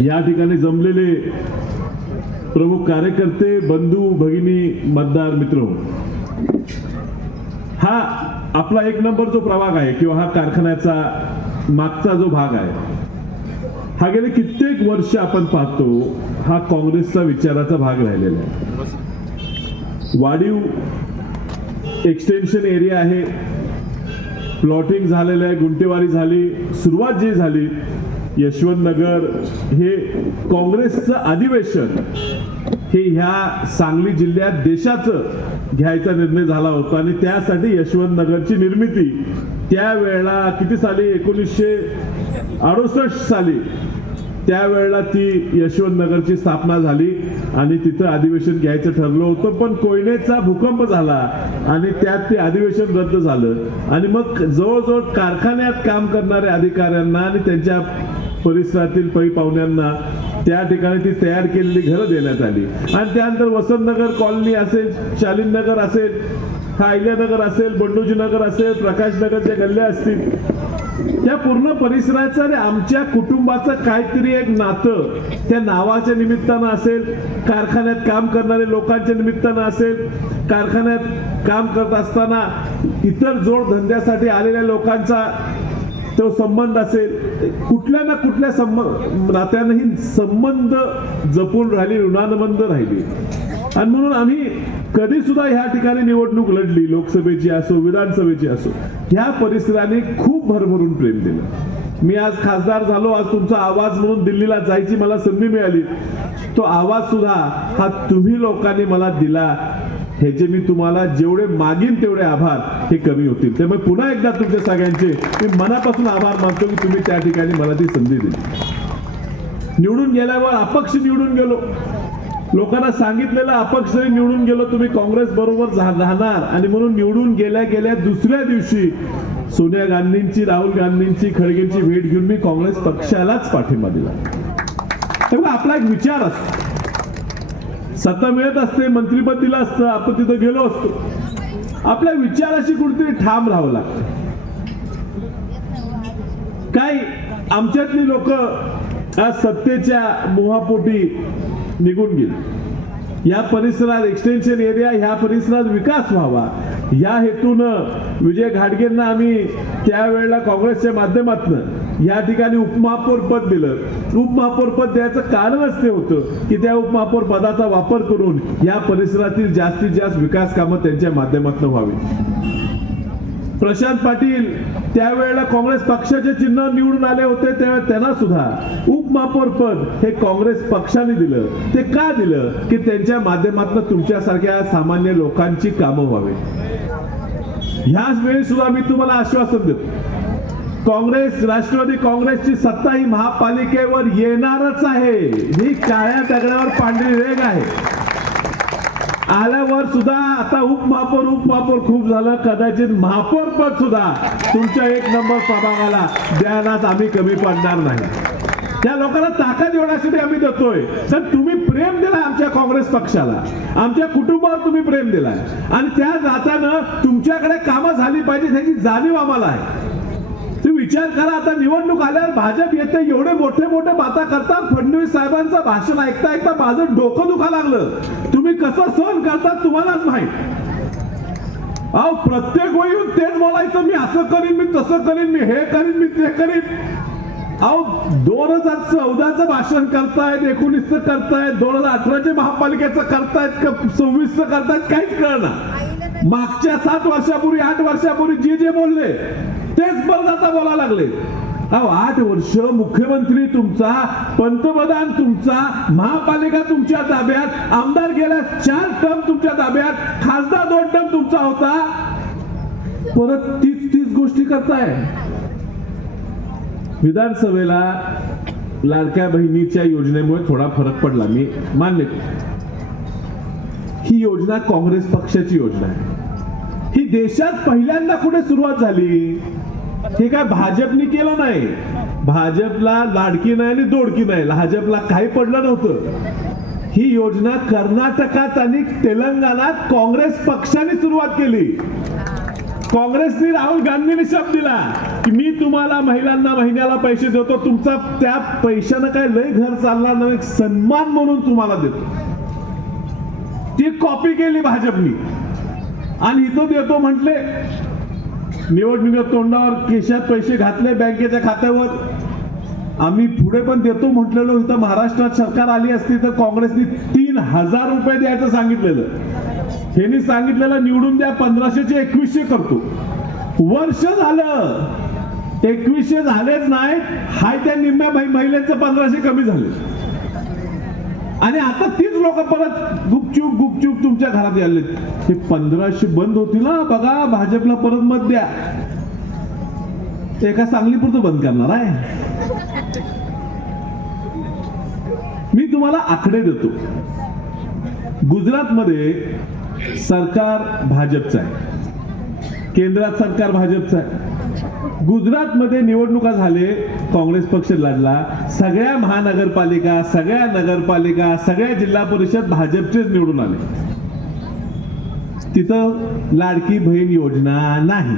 या ठिकाणी जमलेले प्रमुख कार्यकर्ते, बंधू भगिनी, मतदार मित्र, हा आपला एक नंबर जो प्रभाग आहे किंवा हा कारखान्याचा मागचा जो भाग आहे, हा गेले कित्येक वर्ष आपण पाहतो हा काँग्रेसचा विचाराचा भाग राहिलेला आहे. वाढीव एक्सटेन्शन एरिया आहे, प्लॉटिंग झालेलं आहे, गुंटेवारी झाली. सुरुवात जी झाली यशवंत नगर हे काँग्रेसचं अधिवेशन हे ह्या सांगली जिल्ह्यात देशाचं घ्यायचा निर्णय झाला होता आणि त्यासाठी यशवंत नगरची निर्मिती त्यावेळेला किती साली 1968 साली त्यावेळेला ती यशवंत नगरची स्थापना झाली आणि तिथं अधिवेशन घ्यायचं ठरलं होतं. पण कोयनेचा भूकंप झाला आणि त्यात ते अधिवेशन रद्द झालं आणि मग जवळजवळ कारखान्यात काम करणाऱ्या अधिकाऱ्यांना आणि त्यांच्या परिसरातील पै पाहुण्यांना त्या ठिकाणी ती तयार केलेली घरं देण्यात आली आणि त्यानंतर वसंतनगर कॉलनी असेल, शालीननगर असेल, अहिल्यानगर असेल, बंडोजी नगर असेल, प्रकाश नगरच्या गल्ल्या असतील, त्या पूर्ण परिसराचं आणि आमच्या कुटुंबाचं काहीतरी एक नातं त्या नावाच्या निमित्तानं असेल, कारखान्यात काम करणारे लोकांच्या निमित्तानं असेल, कारखान्यात काम करत असताना इतर जोडधंद्यासाठी आलेल्या लोकांचा तो संबंध असेल, कुठल्या ना कुठल्या नात्यानं ही संबंध जपून राहिली, ऋणानुबंध राहिली. आणि म्हणून आम्ही कधी सुद्धा ह्या ठिकाणी निवडणूक लढली, लोकसभेची असो विधानसभेची असो, ह्या परिसराने खूप भरभरून प्रेम दिलं. मी आज खासदार झालो, आज तुमचा आवाज म्हणून दिल्लीला जायची मला संधी मिळाली. तो आवाज सुद्धा हा तुम्ही लोकांनी मला दिला, ह्याचे मी तुम्हाला जेवढे मागीन तेवढे आभार हे कमी होतील. त्यामुळे पुन्हा एकदा तुमच्या सगळ्यांचे मी मनापासून आभार मानतो की तुम्ही त्या ठिकाणी मला ती संधी दिली. निवडून गेल्यावर अपक्ष निवडून गेलो, लोकांना सांगितलेलं अपक्ष निवडून गेलो, तुम्ही काँग्रेस बरोबर राहणार आणि म्हणून निवडून गेल्या गेल्या दुसऱ्या दिवशी सोनिया गांधींची, राहुल गांधींची, खडगेंची भेट घेऊन मी काँग्रेस पक्षालाच पाठिंबा दिला. तेव्हा आपला एक विचार असतो, सत्ता मिळत असते, मंत्रिपद दिलं असतं, आपण तिथं गेलो असतो, आपल्या विचाराशी कुठेतरी ठाम राहावं लागतं. काय आमच्यातली लोक आज सत्तेच्या मोहापोटी निघून गेली. या परिसरात एक्सटेन्शन एरिया, ह्या परिसरात विकास व्हावा या हेतूनं विजय घाटगेंना आम्ही त्यावेळेला काँग्रेसच्या माध्यमातून या ठिकाणी उपमहापौर पद दिलं. उपमहापौर पद द्यायचं कारणच ते होतं की त्या उपमहापौर पदाचा वापर करून या परिसरातील जास्तीत जास्त विकास कामं त्यांच्या माध्यमातून व्हावी. प्रशांत पाटील त्यावेळेला काँग्रेस पक्षाचे चिन्ह निवडून आले होते, त्यावेळेला त्यांना सुद्धा उपमहापौर पद हे काँग्रेस पक्षाने दिलं. ते का दिलं की त्यांच्या माध्यमातून तुमच्यासारख्या सामान्य लोकांची कामं व्हावी. ह्याच वेळी सुद्धा मी तुम्हाला आश्वासन देतो, काँग्रेस, राष्ट्रवादी काँग्रेसची सत्ता ही महापालिकेवर येणारच आहे. ही काळ्या दगडावर पांढरी रेघ आहे. आल्यावर सुद्धा आता उपमहापौर खूप झालं, कदाचित महापौर पद सुद्धा तुमच्या एक नंबर प्रभागाला द्यायलाच आम्ही कमी पडणार नाही. त्या लोकांना ताकद एवढ्यासाठी आम्ही देतोय तर तुम्ही प्रेम दिलाय आमच्या काँग्रेस पक्षाला, आमच्या कुटुंबावर तुम्ही प्रेम दिलाय आणि त्या नात्यानं तुमच्याकडे कामं झाली पाहिजे ह्याची जाणीव आम्हाला आहे. तुम्ही विचार करा, आता निवडणूक आल्यावर भाजप येते, एवढे मोठे मोठे बाता करतात, फडणवीस साहेबांचं भाषण ऐकता ऐकता माझं डोकं दुखा लागलं. तुम्ही कसं सहन करतात तुम्हालाच माहित. अहो प्रत्येक वेळी येऊन तेच बोलायचं, मी असं करीन, मी तसं करीन, मी हे करीन, मी ते करीन. अहो 2014चं भाषण करतायत, 19चं करतायत, 2018च्या महापालिकेचं करतायत, 26चं करतायत, काहीच कळणार. मागच्या 7 वर्षापूर्वी 8 वर्षापूर्वी जे जे बोलले तेच परत आता बोलायला लागले. अहो 8 वर्ष मुख्यमंत्री तुमचा, पंतप्रधान तुमचा, महापालिका तुमच्या ताब्यात, आमदार गेल्या 4 टर्म तुमच्या ताब्यात, खासदार 2 टर्म तुमचा होता, परत तीच गोष्टी करताय. विधानसभेला लाडक्या बहिणीच्या योजनेमुळे थोडा फरक पडला, मी मान्य. ही योजना काँग्रेस पक्षाची योजना आहे. ही देशात पहिल्यांदा कुठे सुरुवात झाली, हे काय भाजपने केलं नाही. भाजपला लाडकी नाही आणि दोडकी नाही, भाजपला काही पडलं नव्हतं. ही योजना कर्नाटकात आणि तेलंगणात काँग्रेस पक्षाने सुरुवात केली. काँग्रेसने राहुल गांधींनी शब्द दिला की मी तुम्हाला महिलांना महिन्याला पैसे देतो, तुमचा त्या पैशानं काय लय घर चालणार नाही, सन्मान म्हणून तुम्हाला देतो. ती कॉपी केली भाजपनी आणि इथं देतो म्हटले, निवडणुकीत तोंडावर केशात पैसे घातले बँकेच्या खात्यावर. आम्ही पुढे पण देतो म्हटलेलो, इथं महाराष्ट्रात सरकार आली असती तर काँग्रेसने 3,000 रुपये द्यायचं सांगितलेलं. ह्यांनी सांगितलेलं निवडून द्या, 1500 चे 2100 करतो. वर्ष झालं 2100 झालेच नाही, हाय त्या निम्म्या महिलेचं 1500 कमी झाले. आणि आता तीच लोक परत गुपचूप गुपचूप तुमच्या घरात आले. हे 1500 बंद होतील ना, बघा भाजपला परत मत द्या. एका सांगलीपुरतं बंद करणार आहे. मी तुम्हाला आकडे देतो. गुजरातमध्ये सरकार भाजपचं आहे, केंद्रात सरकार भाजपचं आहे. गुजरातमध्ये निवडणुका झाले, काँग्रेस पक्ष लढला. सगळ्या महानगरपालिका, सगळ्या नगरपालिका, सगळ्या जिल्हा परिषद भाजपचेच निवडून आले. तिथं लाडकी बहीण योजना नाही.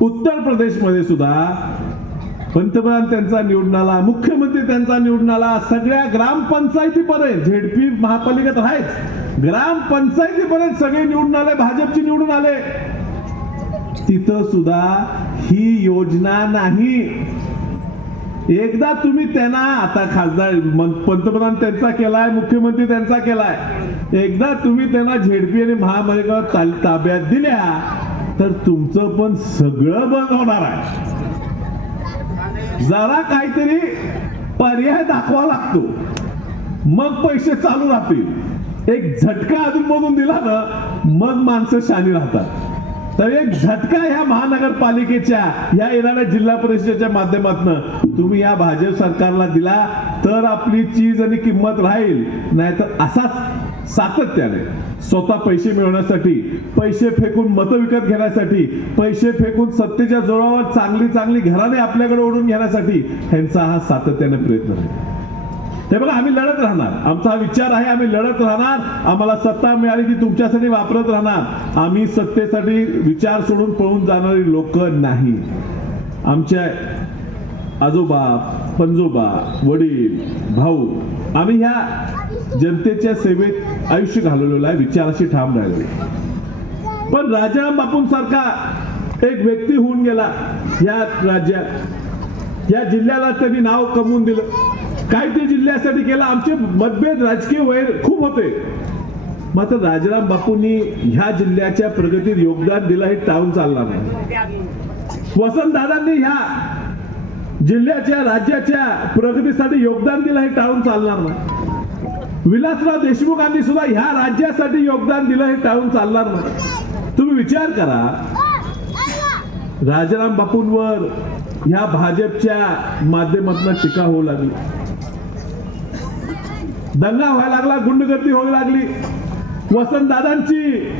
उत्तर प्रदेशमध्ये सुद्धा पंतप्रधान त्यांचा निवडून आला, मुख्यमंत्री त्यांचा निवडून आला. सगळ्या ग्रामपंचायतीपर्यंत, झेडपी महापालिकेत आहेत, ग्रामपंचायतीपर्यंत सगळे निवडून आले, भाजपचे निवडून आले. तिथं सुद्धा ही योजना नाही. एकदा तुम्ही त्यांना, आता खासदार पंतप्रधान त्यांचा केलाय, मुख्यमंत्री त्यांचा केलाय, एकदा तुम्ही त्यांना झेडपी आणि महापालिका ताब्यात दिल्या तर तुमचं पण सगळं बंद होणार आहे. जरा काहीतरी पर्याय दाखवा लागतो, मग पैसे चालू राहतील. एक झटका अधूनमधून दिला ना, मग माणसं शानी राहतात. तर एक झटका ह्या महानगरपालिकेच्या, या येणाऱ्या जिल्हा परिषदेच्या माध्यमातून तुम्ही या भाजप सरकारला दिला तर आपली चीज आणि किंमत राहील. नाहीतर असाच सातत्याने स्वतः पैसे मिळवण्यासाठी, पैसे फेकून मतं विकत घेण्यासाठी, पैसे फेकून सत्तेच्या जोरावर चांगली चांगली घराने आपल्याकडे ओढून घेण्यासाठी ह्यांचा हा सातत्याने प्रयत्न आहे. ते बघा, आम्ही लढत राहणार. आमचा हा विचार आहे, आम्ही लढत राहणार. आम्हाला सत्ता मिळाली की तुमच्यासाठी वापरत राहणार. आम्ही सत्तेसाठी विचार सोडून पळून जाणारी लोक नाही. आमच्या आजोबा, पंजोबा, वडील, भाऊ, आम्ही ह्या जनतेच्या सेवेत आयुष्य घालवलेलं आहे, विचाराशी ठाम राहिलो. पण राजाराम बापूंसारखा एक व्यक्ती होऊन गेला या राज्यात, या जिल्ह्याला त्यांनी नाव कमवून दिलं. काय ते जिल्ह्यासाठी केलं. आमचे मतभेद, राजकीय वैर खूप होते, मात्र राजाराम बापूंनी ह्या जिल्ह्याच्या प्रगतीत योगदान दिलं, हे टाळून चालणार नाही. वसंतदादांनी ह्या जिल्ह्याच्या, राज्याच्या प्रगतीसाठी योगदान दिलं, हे टाळून चालणार नाही. विलासराव देशमुखांनी सुद्धा ह्या राज्यासाठी योगदान दिलं, हे टाळून चालणार नाही. तुम्ही विचार करा, राजाराम बापूंवर ह्या भाजपच्या माध्यमातून टीका होऊ लागली, दंगा व्हायला लागला, गुंडगर्दी होऊ लागली. वसंतदादांची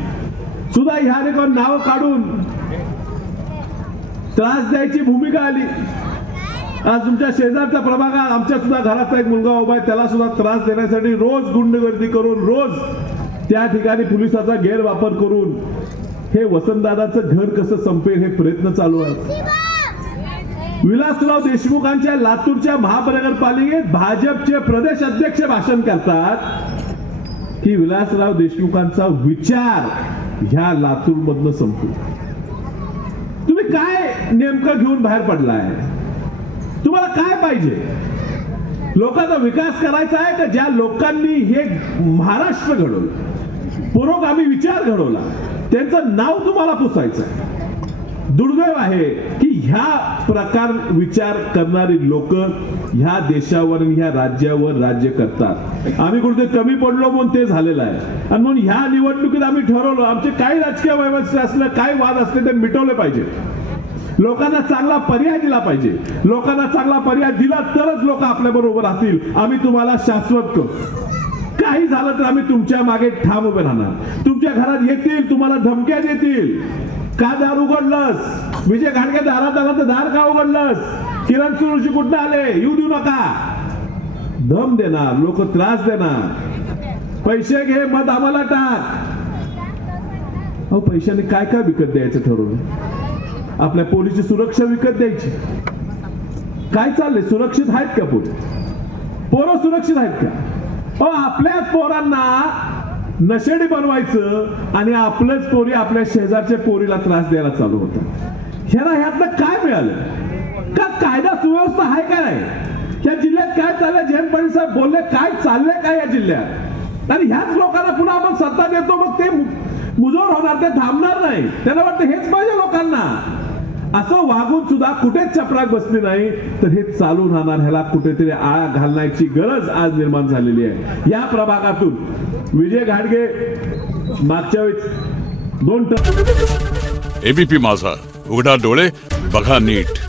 सुद्धा ह्या नाव काढून त्रास द्यायची भूमिका आली. आज तुमच्या शेजारच्या प्रभागात आमच्या सुद्धा घराचा एक मुलगा उभा आहे, त्याला सुद्धा त्रास देण्यासाठी रोज गुंडगर्दी करून, रोज त्या ठिकाणी पोलिसाचा गैरवापर करून हे वसंतदादाचं घर कसं संपेल हे प्रयत्न चालू आहे. विलासराव देशमुखांच्या लातूरच्या महानगरपालिकेत भाजपचे प्रदेश अध्यक्ष भाषण करतात की विलासराव देशमुखांचा विचार ह्या लातूर मधनं संपू. तुम्ही काय नेमकं घेऊन बाहेर पडलाय? तुम्हाला काय पाहिजे? लोकांचा विकास करायचा आहे का ज्या लोकांनी हे महाराष्ट्र घडवलं, पुरोगामी विचार घडवला, त्यांचं नाव तुम्हाला पुसायचं? दुर्दैव आहे की ह्या प्रकार विचार करणारी लोक ह्या देशावर आणि ह्या राज्यावर राज्य करतात. आम्ही कुठे कमी पडलो म्हणून ते झालेलं आहे. आणि म्हणून ह्या निवडणुकीत आम्ही ठरवलं, आमचे काही राजकीय वैमनस्य असलं, काय वाद असले ते मिटवले पाहिजे. लोकांना चांगला पर्याय दिला पाहिजे. लोकांना चांगला पर्याय दिला तरच लोक आपल्या बरोबर राहतील. आम्ही तुम्हाला शाश्वत करू. काही झालं तर आम्ही तुमच्या मागे ठाम उभे राहणार. तुमच्या घरात येतील, तुम्हाला धमक्या देतील. का दार उघडलंस? विजय घाडगे दारात आला तर दार का उघडलंस? किरण सुरुची कुठं आले? येऊ देऊ नका. दम देणार, लोक त्रास देणार. पैसे घे, मत आम्हाला टाक. अहो पैशाने काय काय विकत द्यायचं ठरवलं? आपल्या पोरीची सुरक्षा विकत द्यायची? काय चाललंय? सुरक्षित आहेत का पोरं सुरक्षित आहेत का? अहो आपल्याच पोरांना नशेडी बनवायचं आणि आपलंच पोरी आपल्या शेजारच्या पोरीला त्रास द्यायला चालू होतं. ह्यातलं काय मिळालं का? कायदा सुव्यवस्था आहे का नाही? या जिल्ह्यात काय चाललंय? जयंत पाटील साहेब बोलले, काय चाललंय काय या जिल्ह्यात? आणि ह्याच लोकांना पुन्हा आपण सत्ता देतो, मग ते मुजोर होणार, ते थांबणार नाही. त्यांना वाटतं हेच पाहिजे लोकांना. असं वागून सुद्धा कुठेच चपराक बसली नाही तर हे चालू राहणार. ह्याला कुठेतरी आळा घालण्याची गरज आज निर्माण झालेली आहे. या प्रभागातून विजय घाडगे मागच्या वेळेस 2 टर्म. एबीपी माझा, उघडा डोळे बघा नीट.